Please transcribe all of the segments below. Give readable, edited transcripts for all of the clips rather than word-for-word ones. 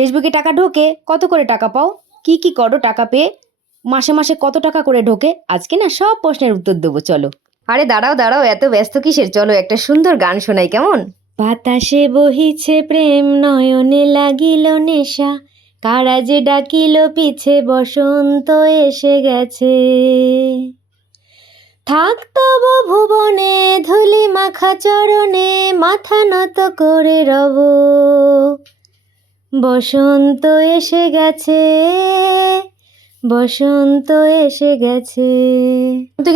ফেসবুকে টাকা ঢোকে, কত করে টাকা পাও, কি কি করো টাকা পেয়ে, মাসে মাসে কত টাকা করে ঢোকে, আজকে না সব প্রশ্নের উত্তর দেবো, চলো। আরে দাঁড়াও দাঁড়াও, এত ব্যস্ত কিসের, চলো একটা সুন্দর গান শোনাই, কেমন? বাতাসে বহিছে প্রেম, নয়নে লাগিল নেশা, কারা যে ডাকিল পিছে, বসন্ত এসে গেছে। থাক তব ভুবনে, ধুলি মাখা চরণে, মাথা নত করে রব, বসন্ত এসে গেছে, বসন্ত এসে গেছে।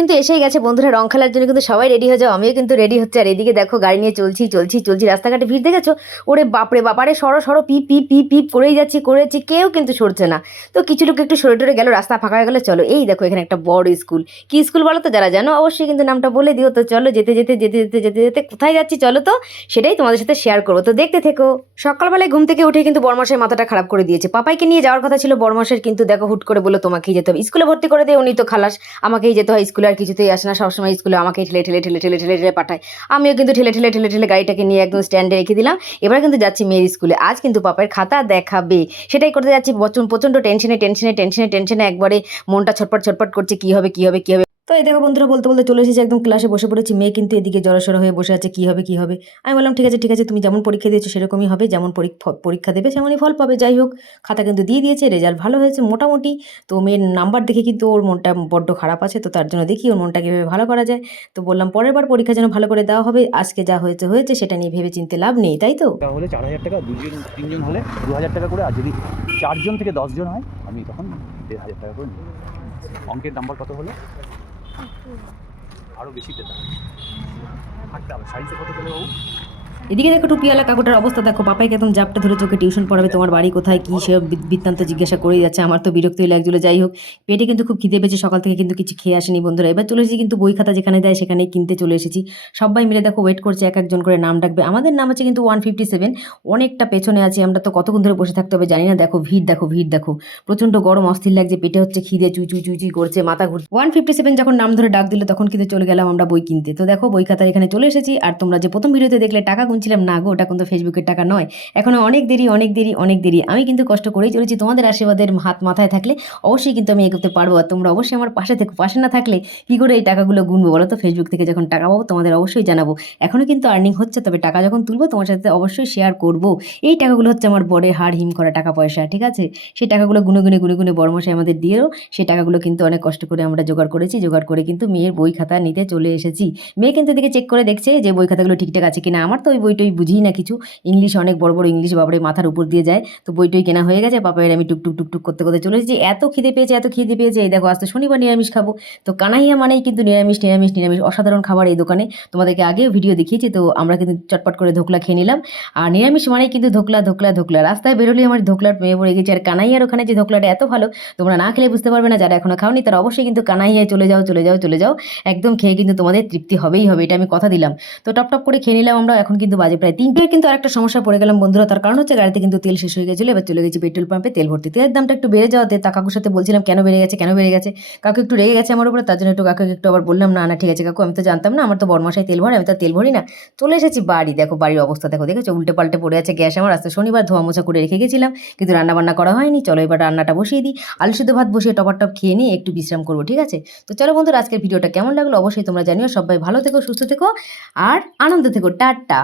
কিন্তু এসেই গেছে বন্ধুরা, রং খেলার জন্য কিন্তু সবাই রেডি হয়ে যাও, আমিও কিন্তু রেডি হচ্ছে। আর এদিকে দেখো গাড়ি নিয়ে চলছি রাস্তাঘাটে ভিড় দেখেছো, ওরে বাপরে বাপারে, সরো পিপ পিপ পিপ পিপ করেই করেছি, কেউ কিন্তু সরছে না। তো কিছু লোক একটু সরে টরে গেল, রাস্তা ফাঁকা হয়ে গেলো। চলো, এই দেখো এখানে একটা বড় স্কুল, কি স্কুল বলো তো, যারা জানো অবশ্যই কিন্তু নামটা বলে দিও। তো চলো, যেতে কোথায় যাচ্ছি চলো তো, সেটাই তোমাদের সাথে শেয়ার করবো, তো দেখতে থেকো। সকালবেলায় ঘুম থেকে উঠে কিন্তু বড়মশাই মাথাটা খারাপ করে দিয়েছে। পাপাইকে নিয়ে যাওয়ার কথা ছিল বড়মশাইয়ের, কিন্তু দেখো হুট করে বললো তোমাকেই যেতে হবে, স্কুলে ভর্তি করে দিয়ে উনি তো খালাস, আমাকেই যেতে হয় স্কুলে, আর কিছুতেই আসে না, সবসময় স্কুলে আমাকেই ঠেলে পাঠায়। আমিও কিন্তু ঠেলে গাড়িটাকে নিয়ে একদম স্ট্যান্ডে রেখে দিলাম। এবার কিন্তু যাচ্ছি মেয়ের স্কুলে, আজ কিন্তু পাপার খাতা দেখাবে, সেটাই করতে যাচ্ছি। প্রচণ্ড টেনশনে একবারে মনটা ছটপট করছে, কি হবে। তো এই দেখো বন্ধুরা, বলতে বলতে চলে এসেছি, একদম ক্লাসে বসে পড়েছি। মেয়ে কিন্তু এদিকে জড়সড় হয়ে বসে আছে, কি হবে। আমি বললাম ঠিক আছে, তুমি যেমন পরীক্ষা দিয়েছো সেরকমই হবে, যেমন পরীক্ষা দেবে সেমনই ফল পাবে। যাই হোক, খাতা কিন্তু দিয়ে দিয়েছে, রেজাল্ট ভালো হয়েছে মোটামুটি। তো মেয়ের নাম্বার দেখে কিন্তু ওর মনটা বড্ড খারাপ আছে, তো তার জন্য দেখি ওর মনটা কীভাবে ভালো করা যায়। তো বললাম পরের বার পরীক্ষা যেন ভালো করে দেওয়া হবে, আজকে যা হয়েছে সেটা নিয়ে ভেবে চিনতে লাভ নেই, তাই তো? হলে 4,000 টাকা, 2-3 জন হলে 2,000 টাকা করে, আর যদি 4 জন থেকে 10 জন হয় আমি তখন 1,500 টাকা করে নিই। অঙ্কের নাম্বার কত হলো আরও বেশি পেতাম, থাকতে হবে। সাইন্সে কত পেলে বাবু? এদিকে দেখো টুপিওয়ালা কাকুটার অবস্থা দেখো, পাপাইকে একদম জাপটা ধরে চোখে টিউশন পড়াবে, তোমার বাড়ি কোথায় কী সে বৃত্তান্ত জিজ্ঞাসা করেই যাচ্ছে। আমার তো বিরক্তই লাগছিল। যাই হোক, পেটে কিন্তু খুব খিদে পেয়েছে, সকাল থেকে কিন্তু কিছু খেয়ে আসেনি বন্ধুরা। এবার চলে এসেছি কিন্তু বই খাতা যেখানে দেয় সেখানেই কিনতে চলে এসেছি। সবাই মিলে দেখো ওয়েট করছে, এক একজন করে নাম ডাকবে। আমাদের নাম আছে কিন্তু 157, অনেকটা পেছনে আছি আমরা, তো কতক্ষণ ধরে বসে থাকতে হবে জানি না। দেখো ভিড় দেখো, প্রচণ্ড গরম, অস্থির লাগছে, পেটে হচ্ছে খিদে, চুই করছে, মাথা ঘুরছে। 157 যখন নাম ধরে ডাক দিল তখন কিন্তু চলে গেলাম আমরা বই কিনতে। তো দেখো বই খাতার এখানে চলে এসেছি। আর তোমরা যে প্রথম ভিডিওতে দেখলে টাকা গুনছিলাম, না গো, ওটা কিন্তু ফেসবুকের টাকা নয়, এখনো অনেক দেরি। আমি কিন্তু কষ্ট করেই চলেছি, তোমাদের আশীর্বাদের হাত মাথায় থাকলে অবশ্যই কিন্তু আমি এগোতে পারবো। আর তোমরা অবশ্যই আমার পাশে থেকো, পাশে না থাকলে কি করে এই টাকাগুলো গুনবো বলো তো? ফেসবুক থেকে যখন টাকা পাবো তোমাদের অবশ্যই জানাবো। এখনও কিন্তু আর্নিং হচ্ছে, তবে টাকা যখন তুলবো তোমার সাথে অবশ্যই শেয়ার করবো। এই টাকাগুলো হচ্ছে আমার বরের হাড় হিম করা টাকা পয়সা, ঠিক আছে? সেই টাকাগুলো গুনে বড়মশাই আমাদের দিয়েও সেই টাকাগুলো কিন্তু অনেক কষ্ট করে আমরা জোগাড় করেছি। জোগাড় করে কিন্তু মেয়ের বই খাতা নিতে চলে এসেছি। মেয়ে কিন্তু এদিকে চেক করে দেখছে যে বই খাতাগুলো ঠিকঠাক আছে কিনা। আমার তো ওই বইটই বুঝি না কিছু, ইংলিশ অনেক বড় ইংলিশ, বাবারে মাথার উপর দিয়ে যায়। তো বইটই কেনা হয়ে গেছে, পাপায়ের আমি টুকটুক করতে চলে এসেছি। এত খিদে পেয়েছে, এই দেখো আজকে শনিবার, নিরামিষ খাবো। তো কানাইয়া মানেই কিন্তু নিরামিষ, অসাধারণ খাবার এই দোকানে, তোমাদেরকে আগেও ভিডিও দেখিয়েছি। তো আমরা কিন্তু চটপট করে ধোকলা খেয়ে নিলাম। আর নিরামিষ মানেই কিন্তু ধোকলা। রাস্তায় বেরোলেই আমার ধোকলার প্রেমে পড়ে গেছে। আর কানাইয়ার ওখানে যে ধোকলাটা এত ভালো, তোমরা না খেলে বুঝতে পারবে না। যারা এখনো খাওনি তারা অবশ্যই কিন্তু কানাইয়ায় চলে যাও, একদম খেয়ে কিন্তু তোমাদের তৃপ্তি হবেই হবে, এটা আমি কথা দিলাম। তো টপ করে খেয়ে নিলাম আমরা। এখন কিন্তু বাজে প্রায় 3টে। কিন্তু আরেকটা সমস্যা পড়ে গেলাম বন্ধুরা, তার কারণ হচ্ছে গাড়িতে কিন্তু তেল শেষ হয়ে গেছিলো। এবার চলে গেছি পেট্রোল পাম্পে তেল ভর্তি। তেলের দামটা একটু বেড়ে যাওয়াতে তা কাকুর সাথে বলছিলাম কেন বেড়ে গেছে। কাকু একটু রেগে গেছে আমার উপরে, তার জন্য একটু কাকুকে একটু আবার বললাম না ঠিক আছে কাকু, আমি তো জানতাম না, আমার তো বড়মশাই তেল ভরে, আমি তো তেল ভরি না। চলে এসেছি বাড়ি, দেখো বাড়ির অবস্থা দেখেছো, উল্টে পাল্টে পড়ে আছে গ্যাস। আমার আজকে শনিবার ধোয়া মোছা করে রেখে গেছিলাম, কিন্তু রান্নাবান্না করা হয়নি। চলো এবার রান্নাটা বসিয়ে দিই, আলু সিদ্ধ ভাত বসিয়ে টপ খেয়ে নিয়ে একটু বিশ্রাম করবো, ঠিক আছে? তো চলো বন্ধুরা, আজকের ভিডিওটা কেমন লাগলো অবশ্যই তোমরা জানিও। সবাই ভালো থেকো, সুস্থ থেকো আর আনন্দ থেকো। টাটা।